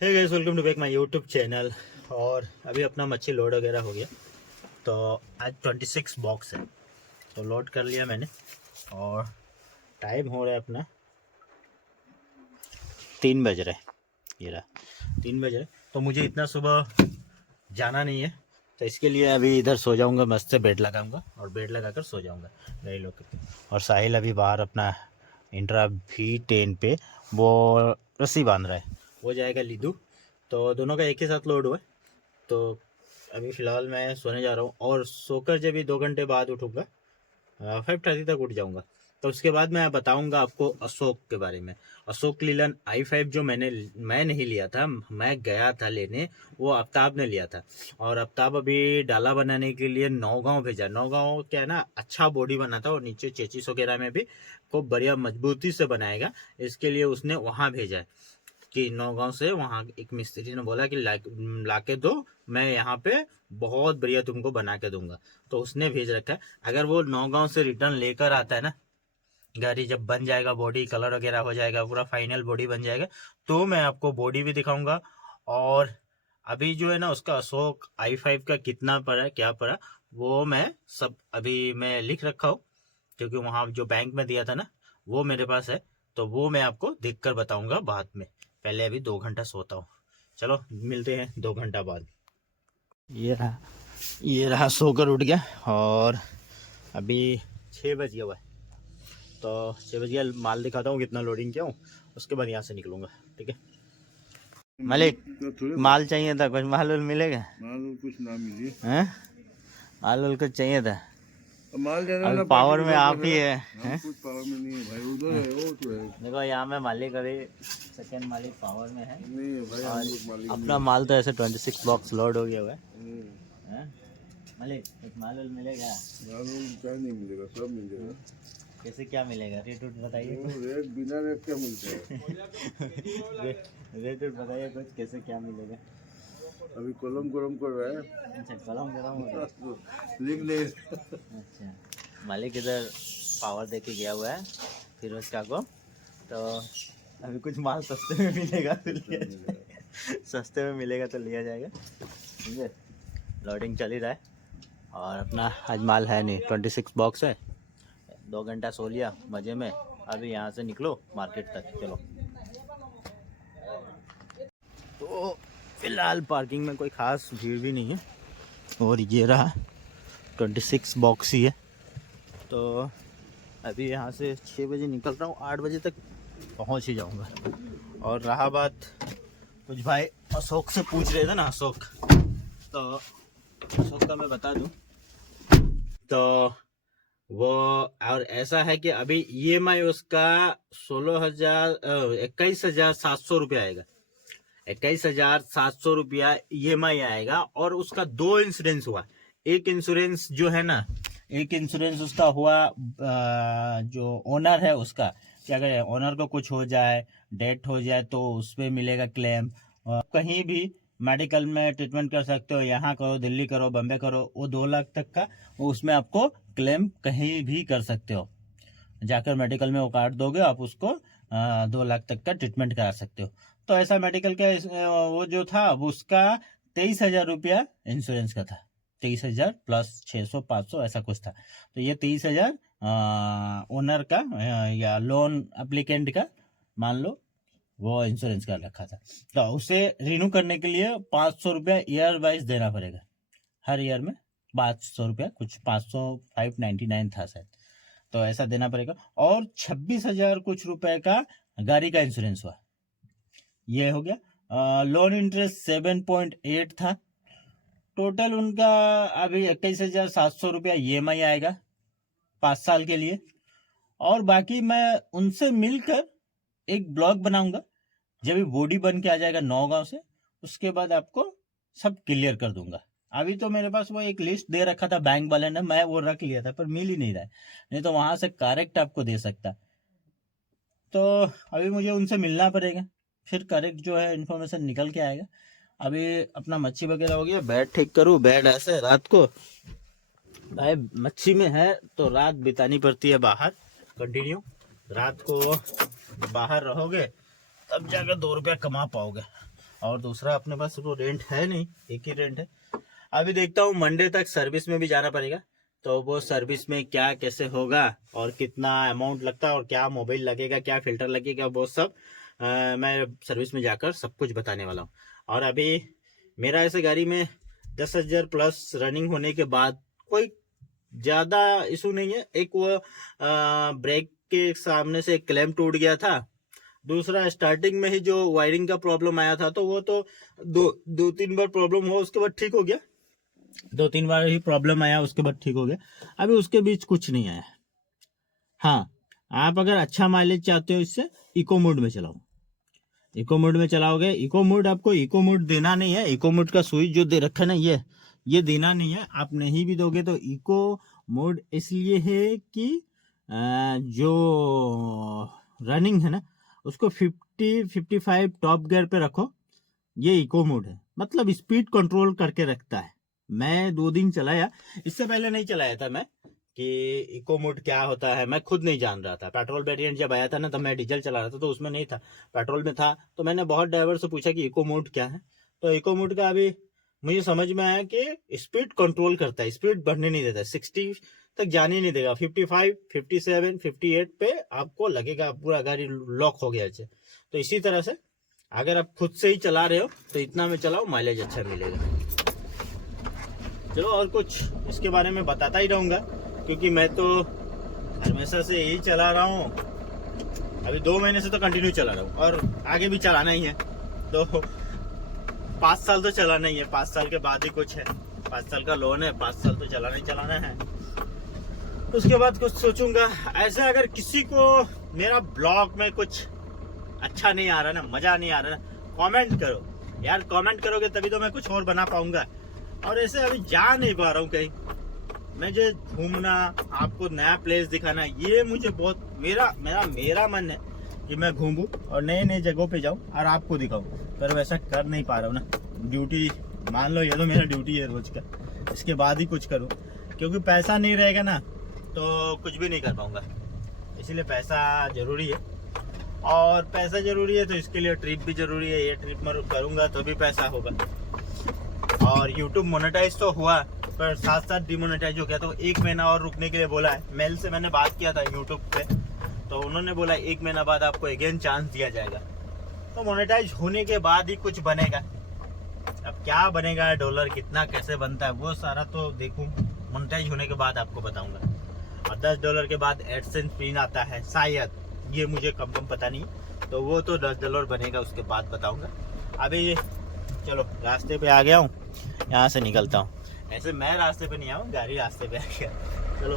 Hey guys, welcome to back my YouTube channel. और अभी अपना मच्छी लोड वगैरह हो गया। तो आज 26 बॉक्स है, तो लोड कर लिया मैंने। और टाइम हो रहा है अपना 3 बज रहा है। ये रहा 3 बज रहा है। तो मुझे इतना सुबह जाना नहीं है, तो इसके लिए अभी इधर सो जाऊंगा, मस्त से बेड लगाऊंगा और बेड लगा कर सो जाऊंगा गाड़ी लोग के। और साहिल अभी बाहर अपना इंट्रा V10 पे वो रस्सी बांध रहा है, वो जाएगा लीदू। तो दोनों का एक ही साथ लोड हुआ है। तो अभी फ़िलहाल मैं सोने जा रहा हूँ, और सोकर जब भी 2 घंटे बाद उठूँगा, 5:30 तक उठ जाऊँगा। तो उसके बाद मैं बताऊँगा आपको अशोक के बारे में। अशोक लीलन i5 जो मैं नहीं लिया था, मैं गया था लेने, वो आफ्ताब ने लिया था। और आफ्ताब अभी डाला बनाने के लिए नौगांव भेजा। नौगांव क्या है ना, अच्छा बॉडी बना था, और नीचे चेचिस वगैरह में भी खूब बढ़िया मजबूती से बनाएगा। इसके लिए उसने वहाँ भेजा है कि नौगांव से। वहाँ एक मिस्त्री ने बोला कि ला के दो, मैं यहाँ पे बहुत बढ़िया तुमको बना के दूंगा। तो उसने भेज रखा है। अगर वो नौगांव से रिटर्न लेकर आता है ना, गाड़ी जब बन जाएगा, बॉडी कलर वगैरह हो जाएगा, पूरा फाइनल बॉडी बन जाएगा, तो मैं आपको बॉडी भी दिखाऊंगा। और अभी जो है ना, उसका अशोक i5 का कितना पड़ा, क्या पड़ा, वो मैं सब अभी मैं लिख रखा हूँ, क्योंकि वहाँ जो बैंक में दिया था ना, वो मेरे पास है। तो वो मैं आपको देख कर बताऊंगा बाद में। पहले अभी 2 घंटा सोता हूँ। चलो मिलते हैं 2 घंटा बाद। ये रहा सोकर उठ गया। और अभी 6 बज गया हुआ है। तो 6 बज गया, माल दिखाता हूँ कितना लोडिंग किया हूँ, उसके बाद यहाँ से निकलूँगा। ठीक है मालिक, माल चाहिए था कुछ, माल उल मिलेगा? माल कुछ ना मिली हैं? माल उल कुछ चाहिए था। माल देना अभी ना पावर में आप ही है, हम कुछ पावर में नहीं है भाई, उधर है वो तो है देखो यहाँ में मालिक अभी सेकंड मालिक पावर में है। नहीं है भाई, हम कुछ मालिक अपना माल तो ऐसे 26 बॉक्स लोड हो गया हुआ है। नहीं हैं? मालिक कुछ माल उल मिलेगा? माल क्या नहीं मिलेगा, सब मिल जाएगा। कैसे क्या मिलेगा? रेट उट बताइए। रेट बिना रेट क्या मिलता है रेट उट बताइए कुछ, कैसे क्या मिलेगा? अभी कलम गरम कर रहा है। अच्छा, कलम गरम हो रहा है। लिख ले। अच्छा, मालिक इधर पावर दे के गया हुआ है फिरोज का को। तो अभी कुछ माल सस्ते में मिलेगा तो लिया जाएगा। सस्ते में मिलेगा तो लिया जाएगा। ठीक है, लोडिंग चल ही रहा है। और अपना आज माल है नहीं, 26 बॉक्स है। 2 घंटा सो लिया मज़े में। अभी यहाँ से निकलो मार्केट तक, चलो। तो फिलहाल पार्किंग में कोई ख़ास भीड़ भी नहीं है। और ये रहा 26 बॉक्स ही है। तो अभी यहाँ से 6 बजे निकल रहा हूँ, 8 बजे तक पहुँच ही जाऊँगा। और रहा बात, कुछ भाई अशोक से पूछ रहे थे ना, अशोक, तो अशोक का मैं बता दूँ तो वो, और ऐसा है कि अभी EMI उसका 21,700 रुपया आएगा। 21,700 रुपया EMI आएगा। और उसका 2 इंश्योरेंस हुआ। एक इंश्योरेंस जो है ना, एक इंश्योरेंस उसका हुआ, जो ओनर है उसका, क्या करें, ओनर को कुछ हो जाए, डेथ हो जाए, तो उस पर मिलेगा क्लेम। कहीं भी मेडिकल में ट्रीटमेंट कर सकते हो, यहाँ करो, दिल्ली करो, बम्बे करो, वो 2 लाख तक का, उसमें आपको क्लेम कहीं भी कर सकते हो। जाकर मेडिकल में वो कार्ड दोगे, आप उसको 2 लाख तक का ट्रीटमेंट करा सकते हो। तो ऐसा मेडिकल का वो जो था, वो उसका 23,000 रुपया इंश्योरेंस का था। 23,000 प्लस 600 500 ऐसा कुछ था। तो ये 23,000 ओनर का या लोन एप्लीकेंट का, मान लो, वो इंश्योरेंस कर रखा था। तो उसे रिन्यू करने के लिए 500 रुपया ईयर वाइज देना पड़ेगा। हर ईयर में 500 रुपया, कुछ 500 599 था शायद, तो ऐसा देना पड़ेगा। और 26,000 कुछ रुपए का गाड़ी का इंश्योरेंस हुआ, ये हो गया। लोन इंटरेस्ट 7.8 था। टोटल उनका अभी 21,700 रुपया EMI आएगा 5 साल के लिए। और बाकी मैं उनसे मिलकर एक ब्लॉग बनाऊंगा, जब बॉडी बन के आ जाएगा नौगांव से, उसके बाद आपको सब क्लियर कर दूंगा। अभी तो मेरे पास वो एक लिस्ट दे रखा था बैंक वाले ने, मैं वो रख लिया था, पर मिल ही नहीं रहा है, नहीं तो वहां से करेक्ट आपको दे सकता। तो अभी मुझे उनसे मिलना पड़ेगा, फिर करेक्ट जो है इन्फॉर्मेशन निकल के आएगा। अभी अपना मच्छी वगैरह हो गया, बेड ठीक करूँ। बेड ऐसे रात को भाई मच्छी में है तो रात बितानी पड़ती है बाहर कंटिन्यू। रात को बाहर रहोगे तब जाकर 2 रुपया कमा पाओगे। और दूसरा अपने पास वो रेंट है नहीं, एक ही रेंट है। अभी देखता हूँ मंडे तक सर्विस में भी जाना पड़ेगा, तो वो सर्विस में क्या कैसे होगा और कितना अमाउंट लगता है और क्या मोबाइल लगेगा, क्या फिल्टर लगेगा, वो सब मैं सर्विस में जाकर सब कुछ बताने वाला हूँ। और अभी मेरा ऐसे गाड़ी में 10,000 प्लस रनिंग होने के बाद कोई ज़्यादा इशू नहीं है। एक वो ब्रेक के सामने से क्लैंप टूट गया था, दूसरा स्टार्टिंग में ही जो वायरिंग का प्रॉब्लम आया था, तो वो तो दो तीन बार प्रॉब्लम हुआ, उसके बाद ठीक हो गया। 2-3 बार ही प्रॉब्लम आया, उसके बाद ठीक हो गया। अभी उसके बीच कुछ नहीं आया। हाँ, आप अगर अच्छा माइलेज चाहते हो इससे, इको मोड में चलाओ। इको मोड में चलाओगे, इको मोड आपको इको मोड देना नहीं है। इको मोड का स्विच जो दे रखा है ना, ये देना नहीं है। आप नहीं भी दोगे तो इको मोड इसलिए है कि जो रनिंग है ना, उसको 50-55 टॉप गियर पे रखो। ये इको मोड है, मतलब स्पीड कंट्रोल करके रखता है। मैं 2 दिन चलाया, इससे पहले नहीं चलाया था मैं कि इको मोड क्या होता है, मैं खुद नहीं जान रहा था। पेट्रोल वेरिएंट जब आया था ना, तब मैं डीजल चला रहा था, तो उसमें नहीं था, पेट्रोल में था। तो मैंने बहुत ड्राइवर से पूछा कि इको मोड क्या है। तो इको मोड का अभी मुझे समझ में आया कि स्पीड कंट्रोल करता है, स्पीड बढ़ने नहीं देता, 60 तक जाने नहीं देगा। 55, 57, 58 पे आपको लगेगा पूरा गाड़ी लॉक हो गया है। तो इसी तरह से अगर आप खुद से ही चला रहे हो तो इतना में चलाओ, माइलेज अच्छा मिलेगा। चलो, और कुछ इसके बारे में बताता ही रहूँगा, क्योंकि मैं तो हमेशा से यही चला रहा हूँ। अभी 2 महीने से तो कंटिन्यू चला रहा हूँ और आगे भी चलाना ही है। तो 5 साल तो चलाना ही है, 5 साल के बाद ही कुछ है। 5 साल का लोन है, 5 साल तो चलाना ही चलाना है। उसके बाद कुछ सोचूंगा। ऐसे अगर किसी को मेरा ब्लॉग में कुछ अच्छा नहीं आ रहा ना, मजा नहीं आ रहा ना, कमेंट करो यार। कमेंट करोगे तभी तो मैं कुछ और बना पाऊंगा। और ऐसे अभी जा नहीं पा रहा हूँ कहीं। मैं जो घूमना, आपको नया प्लेस दिखाना, ये मुझे बहुत मेरा मन है कि मैं घूमूं और नए नए जगहों पे जाऊं और आपको दिखाऊं, पर वैसा कर नहीं पा रहा हूँ ना। ड्यूटी मान लो, ये तो मेरा ड्यूटी है रोज का, इसके बाद ही कुछ करूँ, क्योंकि पैसा नहीं रहेगा ना तो कुछ भी नहीं कर पाऊंगा। इसलिए पैसा जरूरी है, और पैसा जरूरी है तो इसके लिए ट्रिप भी जरूरी है। ये ट्रिप मैं करूंगा तो भी पैसा होगा। और YouTube मोनेटाइज तो हुआ, पर साथ साथ डिमोनेटाइज हो गया, तो 1 महीना और रुकने के लिए बोला है। मेल से मैंने बात किया था YouTube पे, तो उन्होंने बोला 1 महीना बाद आपको अगेन चांस दिया जाएगा। तो मोनेटाइज होने के बाद ही कुछ बनेगा। अब क्या बनेगा, डॉलर कितना कैसे बनता है, वो सारा तो देखूं, मोनेटाइज होने के बाद आपको बताऊंगा। और $10 के बाद एडसेंस पिन आता है शायद, ये मुझे कम पता नहीं, तो वो तो $10 बनेगा, उसके बाद बताऊंगा। अभी चलो, रास्ते पे आ गया हूँ, यहाँ से निकलता हूँ। ऐसे मैं रास्ते पे नहीं आऊँ, गाड़ी रास्ते पे आ गया। चलो।